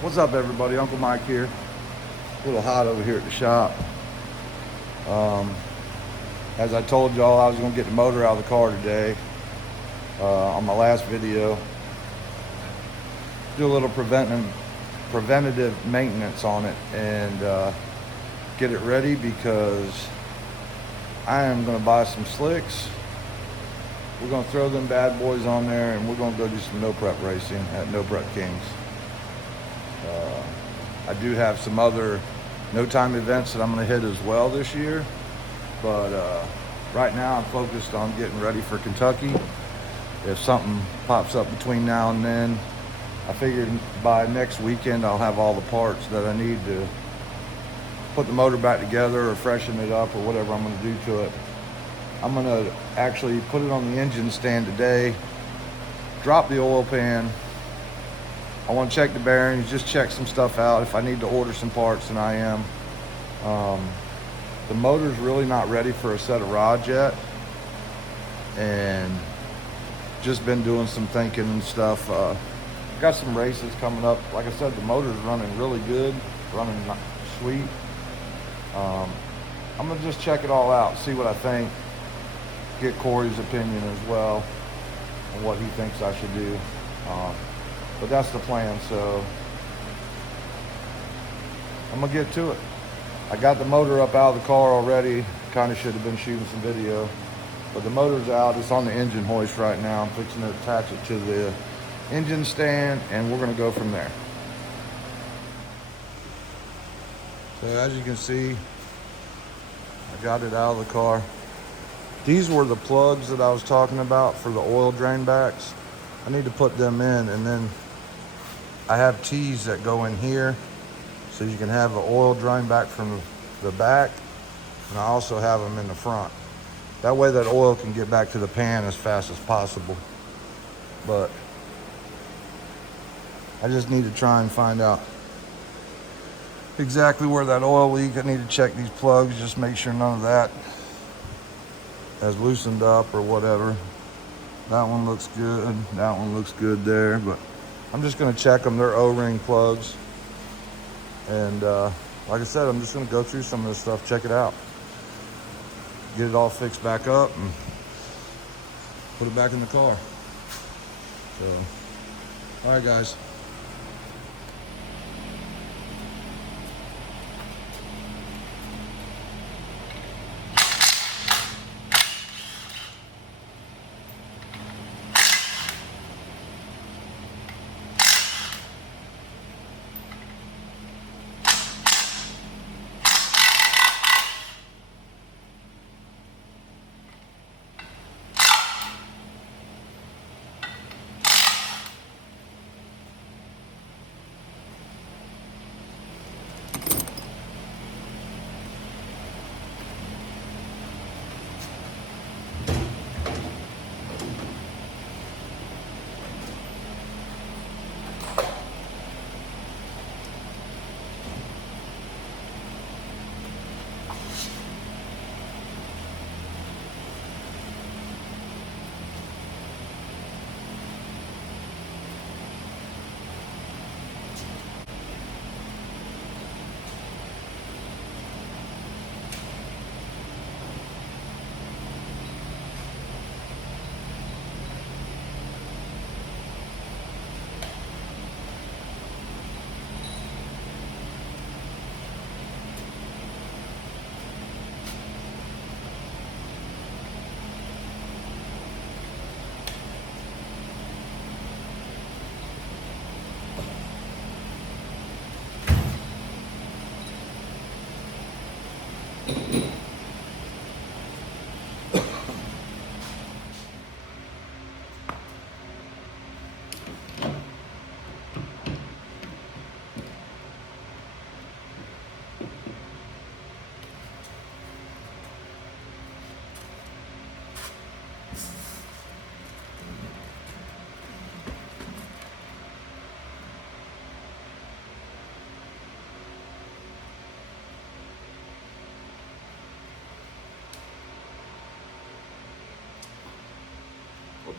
What's up, everybody? Uncle Mike here. A little hot over here at the shop. As I told y'all, I was going to get the motor out of the car today on my last video. Do a little preventative maintenance on it and get it ready, because I am going to buy some slicks. We're going to throw them bad boys on there, and we're going to go do some no prep racing at No Prep Kings. I do have some other no time events that I'm going to hit as well this year, but right now I'm focused on getting ready for Kentucky. If something pops up between now and then, I figured by next weekend I'll have all the parts that I need to put the motor back together or freshen it up or whatever I'm going to do to it. I'm going to actually put it on the engine stand today, drop the oil pan. I want to check the bearings, just check some stuff out. If I need to order some parts, then I am. The motor's really not ready for a set of rods yet, and just been doing some thinking and stuff. Got some races coming up. Like I said, the motor's running really good, running sweet. I'm gonna just check it all out, see what I think, get Corey's opinion as well on what he thinks I should do. But that's the plan, so I'm gonna get to it. I got the motor up out of the car already. Kind of should have been shooting some video, but the motor's out. It's on the engine hoist right now. I'm fixing to attach it to the engine stand, and we're gonna go from there. So as you can see, I got it out of the car. These were the plugs that I was talking about for the oil drain backs. I need to put them in, and then I have T's that go in here, so you can have the oil drain back from the back, and I also have them in the front. That way that oil can get back to the pan as fast as possible. But I just need to try and find out exactly where that oil leak. I need to check these plugs, just make sure none of that has loosened up or whatever. That one looks good, that one looks good there, but I'm just gonna check them. They're O-ring plugs. And like I said, I'm just gonna go through some of this stuff, check it out, get it all fixed back up, and put it back in the car. So, all right, guys.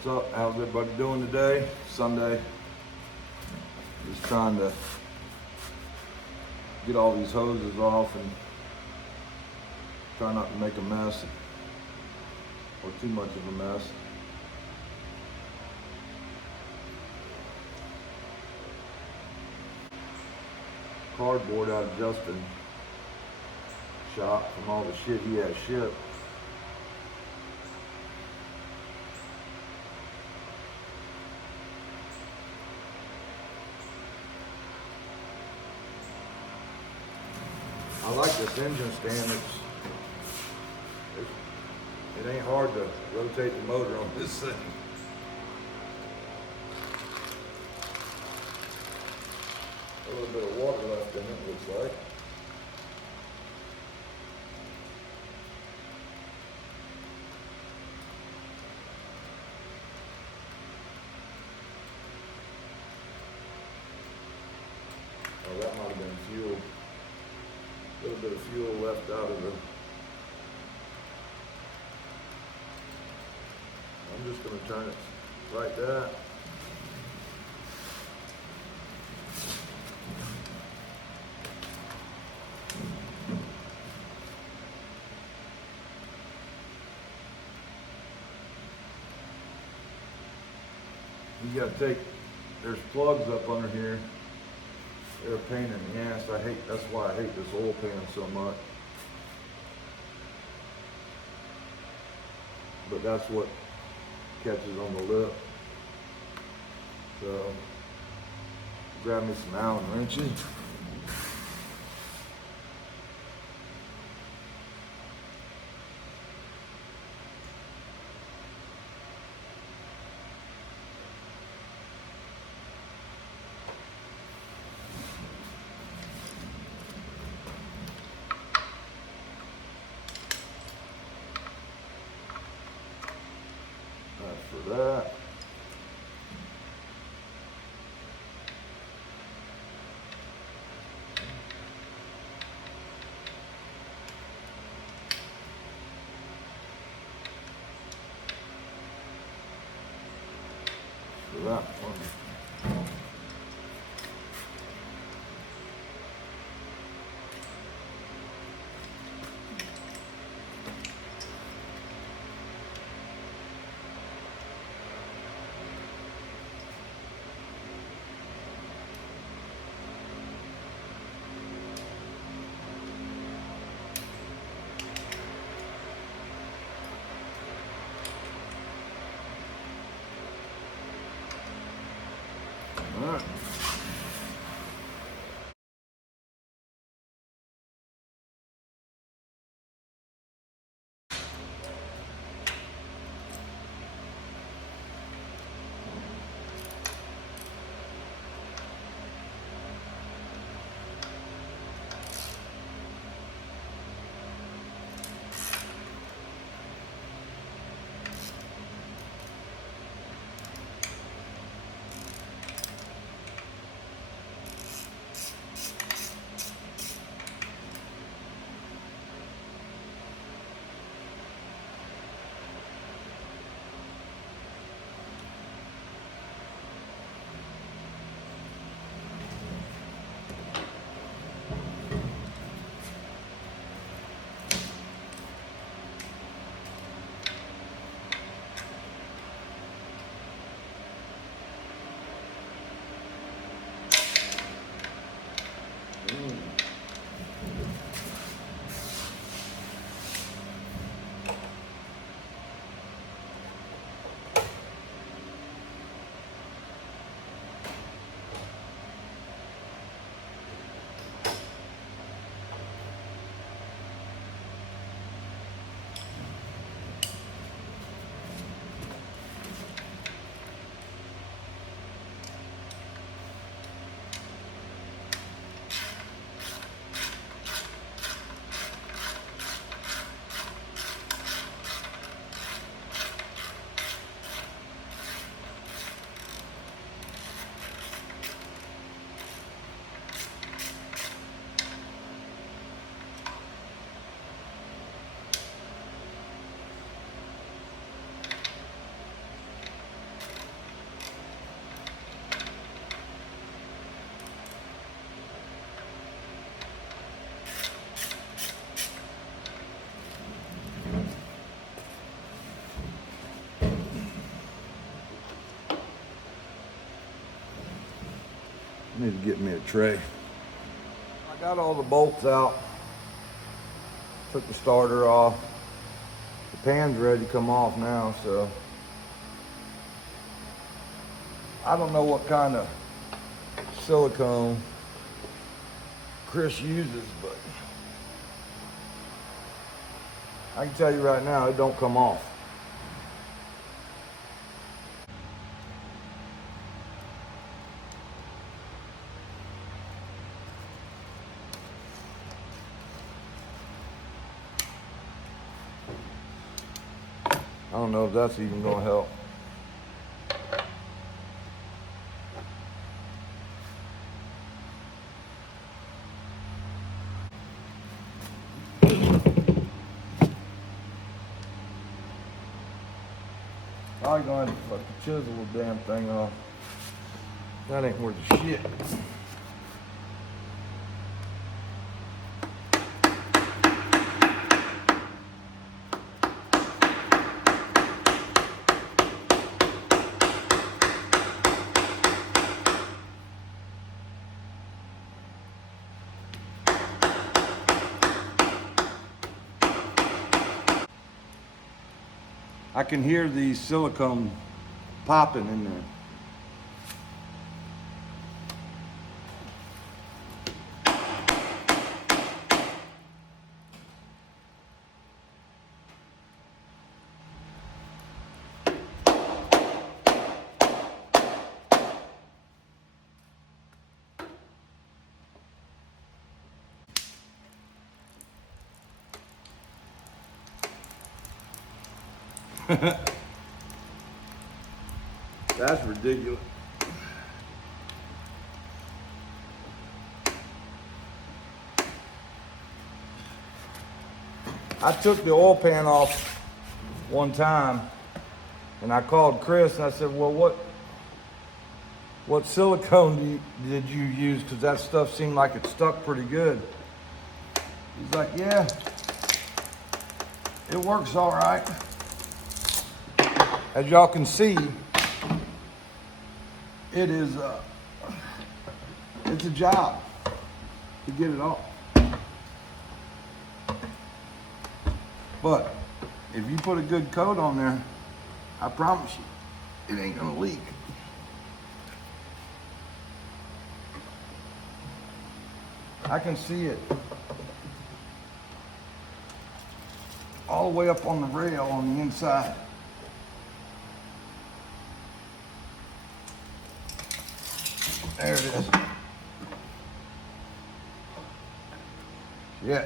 What's up? How's everybody doing today? Sunday. Just trying to get all these hoses off and try not to make a mess or too much of a mess. Cardboard out of Justin's shop from all the shit he has shipped. I like this engine stand. It ain't hard to rotate the motor on this thing. A little bit of water left in it, looks like. Oh, that might have been fuel. A little bit of fuel left out of the... I'm just going to turn it like that. You got to take, there's plugs up under here. They're a pain in the ass. That's why I hate this oil pan so much. But that's what catches on the lip. So, grab me some Allen wrenches. That's for that. For that one. I need to get me a tray. I got all the bolts out. Took the starter off. The pan's ready to come off now, so I don't know what kind of silicone Chris uses, but I can tell you right now, it don't come off. I don't know if that's even gonna help. Probably gonna have to fucking chisel the damn thing off. That ain't worth the shit. I can hear the silicone popping in there. That's ridiculous. I took the oil pan off one time and I called Chris and I said, well, what silicone did you use? Because that stuff seemed like it stuck pretty good. He's like, yeah, it works all right. As y'all can see, it's a job to get it off. But if you put a good coat on there, I promise you, it ain't gonna leak. I can see it all the way up on the rail on the inside. There it is. Yeah.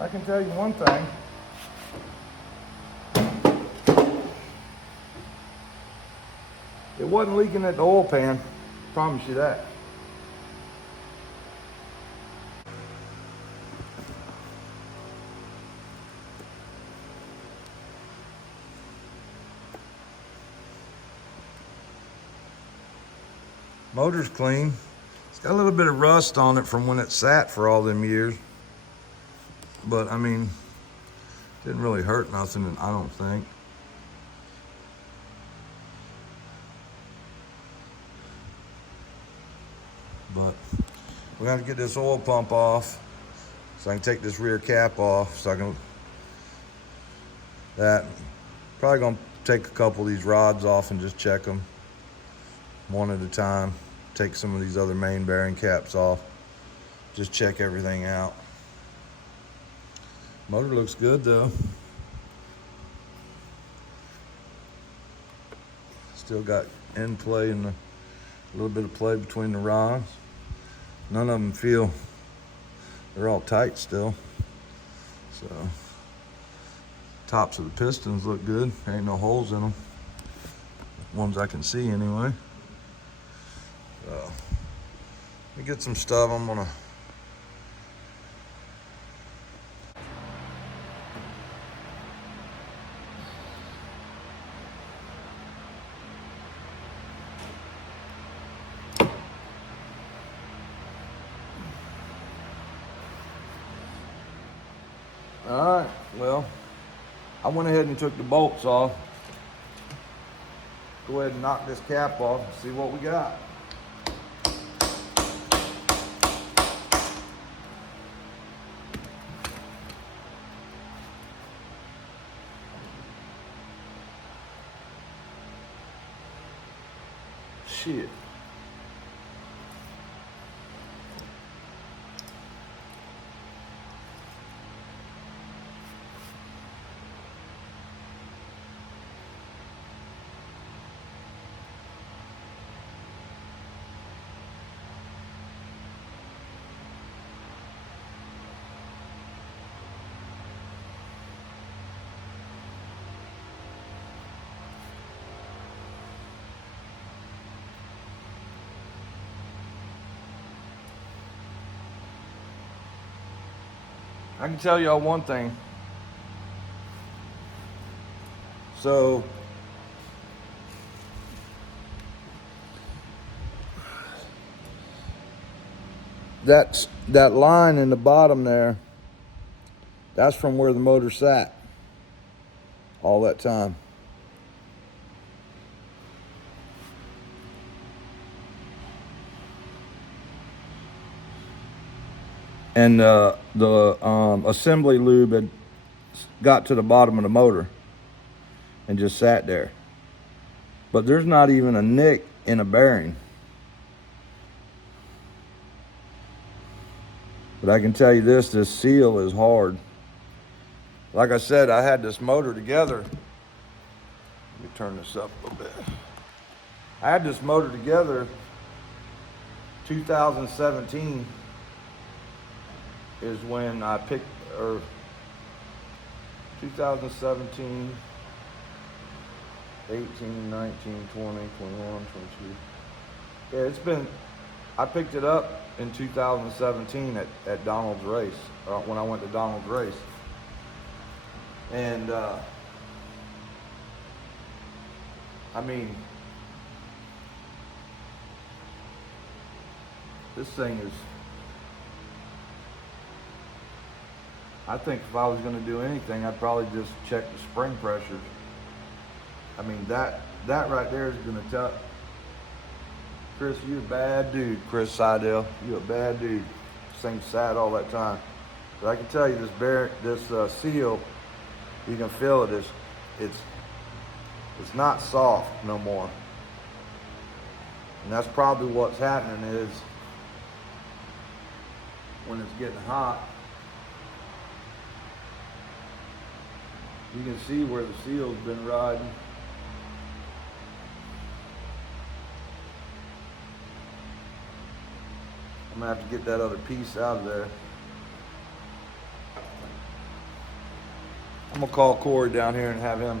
I can tell you one thing. It wasn't leaking at the oil pan. Promise you that. Motor's clean. It's got a little bit of rust on it from when it sat for all them years. But I mean, didn't really hurt nothing, I don't think. But we're gonna get this oil pump off so I can take this rear cap off so I can, probably gonna take a couple of these rods off and just check them one at a time. Take some of these other main bearing caps off. Just check everything out. Motor looks good though. Still got end play and a little bit of play between the rods. None of them feel, they're all tight still. So, tops of the pistons look good. There ain't no holes in them. Ones I can see anyway. So, let me get some stuff. I'm gonna. All right, well, I went ahead and took the bolts off. Go ahead and knock this cap off and see what we got. Shit. I can tell y'all one thing. So, that line in the bottom there, that's from where the motor sat all that time. And the assembly lube had got to the bottom of the motor and just sat there. But there's not even a nick in a bearing. But I can tell you this seal is hard. Like I said, I had this motor together. Let me turn this up a little bit. I had this motor together 2017 is when I picked, or 2017, 18, 19, 20, 21, 22. Yeah, it's been, I picked it up in 2017 at Donald's race, when I went to Donald's race. And, I mean, this thing is, I think if I was going to do anything, I'd probably just check the spring pressures. I mean, that right there is going to tell. Chris, you a bad dude. Chris Seidel, you a bad dude. This thing sat all that time. But I can tell you this seal, you can feel it. It's not soft no more. And that's probably what's happening is when it's getting hot, you can see where the seal's been riding. I'm gonna have to get that other piece out of there. I'm gonna call Corey down here and have him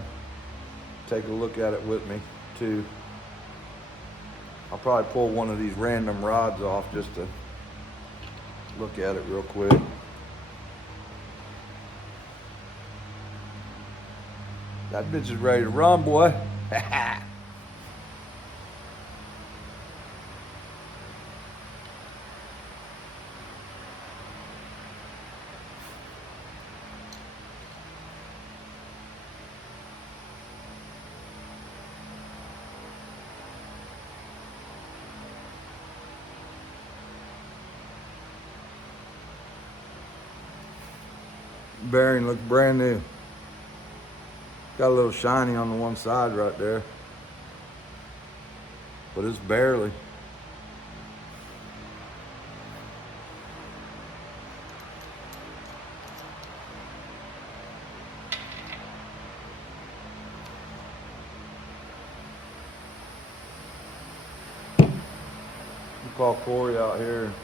take a look at it with me too. I'll probably pull one of these random rods off just to look at it real quick. That bitch is ready to run, boy. Bearing looks brand new. Got a little shiny on the one side right there, but it's barely. Call Corey out here and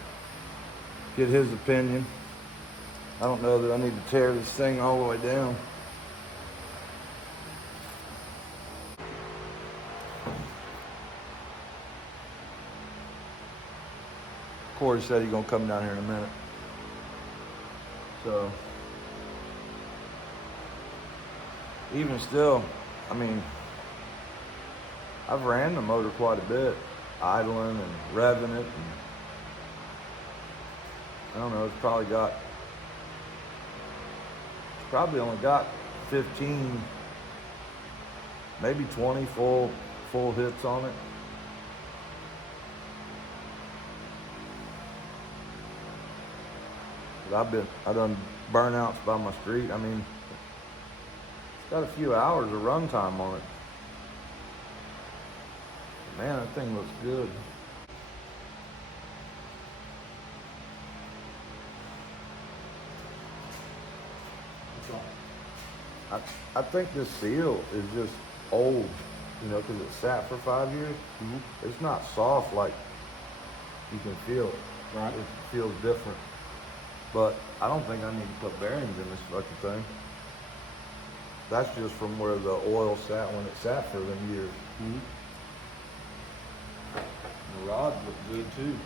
get his opinion. I don't know that I need to tear this thing all the way down. Corey said he's gonna come down here in a minute. So even still, I mean, I've ran the motor quite a bit, idling and revving it. And I don't know, it's probably only got 15, maybe 20 full hits on it. But I done burnouts by my street. I mean, it's got a few hours of run time on it. Man, that thing looks good. I think this seal is just old, you know, because it sat for 5 years. Mm-hmm. It's not soft like you can feel it. Right. It feels different. But I don't think I need to put bearings in this fucking thing. That's just from where the oil sat when it sat for them years. Mm-hmm. The rod looked good too.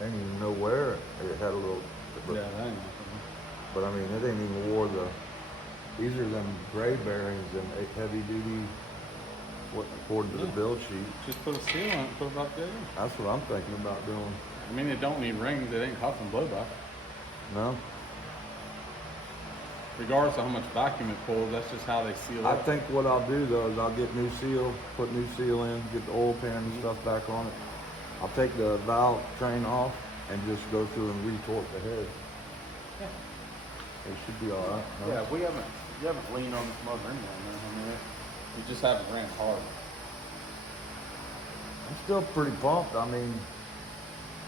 I didn't even know where it had a little. Yeah, that ain't nothing. But I mean, it ain't even wore the. These are them gray bearings and heavy duty. What according to the build sheet. Just put a seal on it, put it back there. That's what I'm thinking about doing. I mean, it don't need rings. It ain't huff and blow back. No. Regardless of how much vacuum it pulls, that's just how they seal I it. think what I'll do though is I'll get new seal, put new seal in, get the oil pan and stuff back on it. I'll take the valve train off and just go through and retort the head. Yeah. It should be all right. Huh? Yeah, you haven't leaned on this motor anyway, man. I mean, you just haven't ran hard. I'm still pretty pumped. I mean,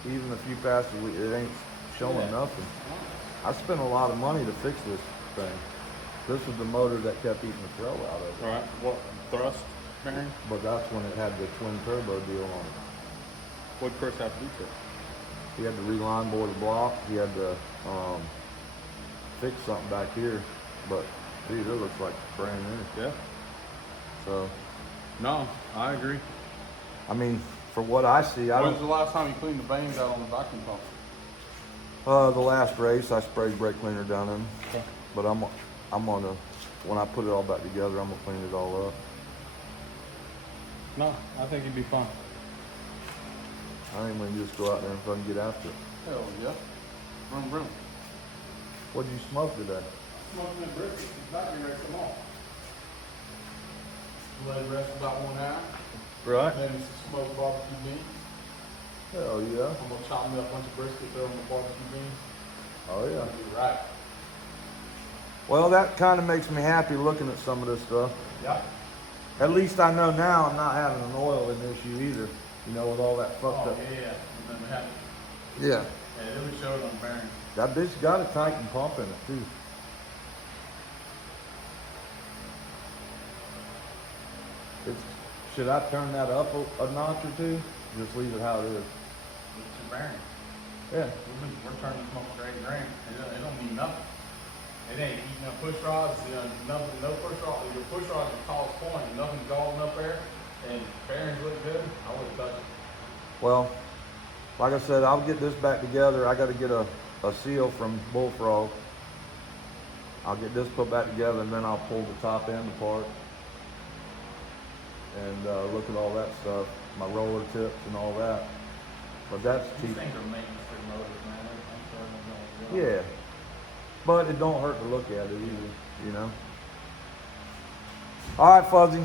even a few passes, it ain't showing nothing. I spent a lot of money to fix this thing. This was the motor that kept eating the throw out of it. All right, what, thrust bearing? But that's when it had the twin turbo deal on it. What'd Chris have to do to it? He had to reline bore the block. He had to fix something back here. But dude, it looks like brand new. Yeah. So. No, I agree. I mean, for what I see, When's the last time you cleaned the vanes out on the vacuum pump? The last race, I sprayed brake cleaner down in. Okay. But I'm gonna, when I put it all back together, I'm gonna clean it all up. No, I think it'd be fun. I ain't gonna just go out there and fucking get after it. Hell yeah. Vroom, vroom. What'd you smoke today? Smoking that brisket, vacuum race them all. Let it rest about 1 hour. Right. Maybe some smoked barbecue beans. Hell yeah. I'm gonna chop me up a bunch of brisket, throw in the barbecue beans. Oh yeah. That'll be right. Well, that kind of makes me happy looking at some of this stuff. Yeah. At least I know now I'm not having an oil issue either. You know, with all that fucked up. Yeah. And then we have, Yeah. yeah, it really showed on the bearing. That bitch got a Titan pump in it too. Should I turn that up a notch or two? Just leave it how it is. It's your bearing. Yeah. We're turning this smoke for 8 grand. It don't mean nothing. It ain't eating up push rods, nothing, no push rod. Your push rod's the tallest point, and nothing's galling up there, and bearings look good. I wouldn't touch it. Well, like I said, I'll get this back together. I got to get a seal from Bullfrog. I'll get this put back together, and then I'll pull the top end apart and look at all that stuff, my roller tips and all that. But that's cheap. These things are maintenance-free motors, man. I'm sure they're Yeah, but it don't hurt to look at it either, you know. All right, Fuzzy.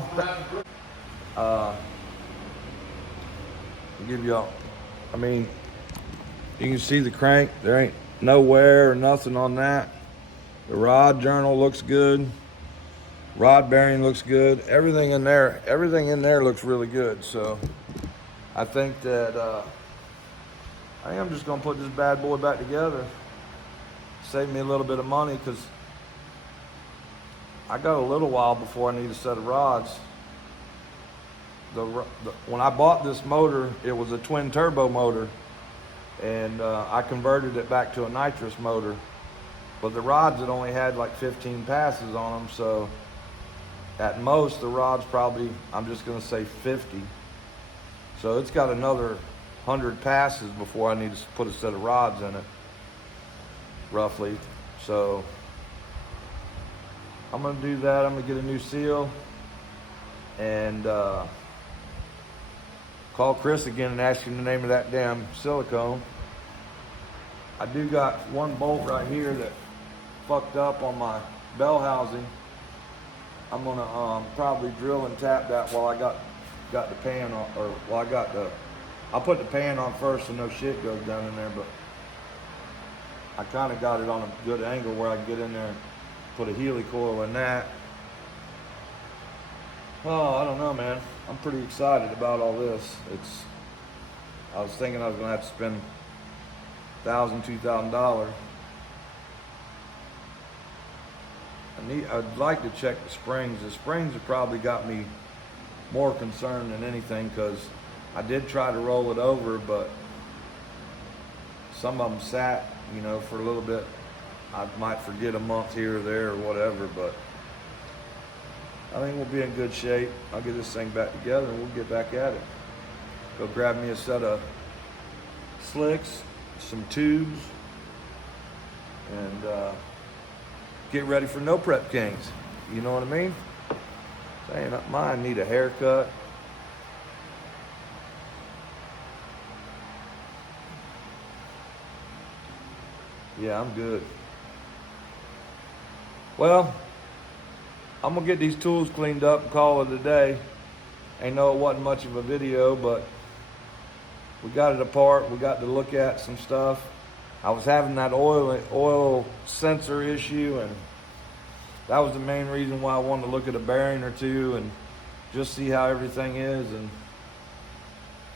I'll give y'all. I mean, you can see the crank. There ain't no wear or nothing on that. The rod journal looks good. Rod bearing looks good. Everything in there looks really good. So I think that I think I'm just gonna put this bad boy back together. Save me a little bit of money because I got a little while before I need a set of rods. When I bought this motor, it was a twin turbo motor, and I converted it back to a nitrous motor. But the rods had only had like 15 passes on them, so at most the rod's probably, I'm just gonna say 50. So it's got another 100 passes before I need to put a set of rods in it, roughly. So I'm gonna do that. I'm gonna get a new seal and call Chris again and ask him the name of that damn silicone. I do got one bolt right here that fucked up on my bell housing. I'm gonna probably drill and tap that while I got the pan on, or while I got the, I'll put the pan on first so no shit goes down in there, but I kind of got it on a good angle where I can get in there and put a Healy coil in that. Oh, I don't know, man. I'm pretty excited about all this. I was thinking I was gonna have to spend $1,000, $2,000. I'd like to check the springs. The springs have probably got me more concerned than anything, because I did try to roll it over, but some of them sat, you know, for a little bit. I might forget a month here or there or whatever, but I think we'll be in good shape. I'll get this thing back together and we'll get back at it. Go grab me a set of slicks, some tubes, and get ready for No Prep Kings. You know what I mean? Saying mine need a haircut. Yeah, I'm good. Well, I'm gonna get these tools cleaned up and call it a day. I know it wasn't much of a video, but we got it apart. We got to look at some stuff. I was having that oil sensor issue, and that was the main reason why I wanted to look at a bearing or two and just see how everything is. And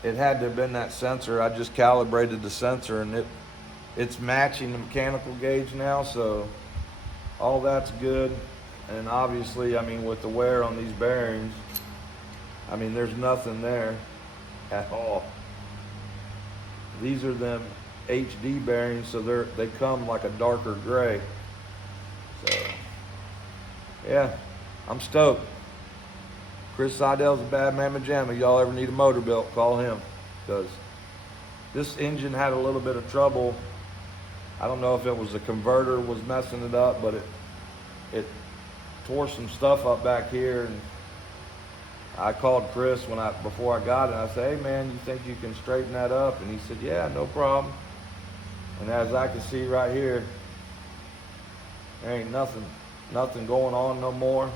it had to have been that sensor. I just calibrated the sensor, and it's matching the mechanical gauge now, so all that's good. And obviously, I mean, with the wear on these bearings, I mean, there's nothing there at all. These are them HD bearings, so they come like a darker gray. So yeah, I'm stoked. Chris Seidel's a bad mamma jamma. Y'all ever need a motor built, call him, because this engine had a little bit of trouble. I don't know if it was the converter was messing it up, but it tore some stuff up back here. And I called Chris before I got it. I said, hey man, you think you can straighten that up? And he said, yeah, no problem. And as I can see right here, there ain't nothing going on no more.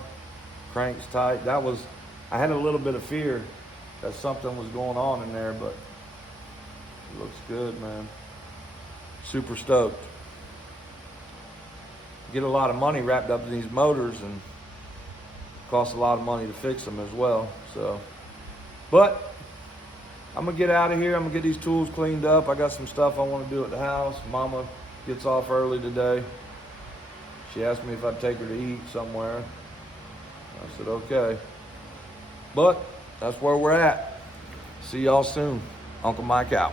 Crank's tight. I had a little bit of fear that something was going on in there, but it looks good, man. Super stoked. Get a lot of money wrapped up in these motors, and costs a lot of money to fix them as well. So, but I'm gonna get out of here. I'm gonna get these tools cleaned up. I got some stuff I want to do at the house. Mama gets off early today. She asked me if I'd take her to eat somewhere. I said okay. But that's where we're at. See y'all soon. Uncle Mike out.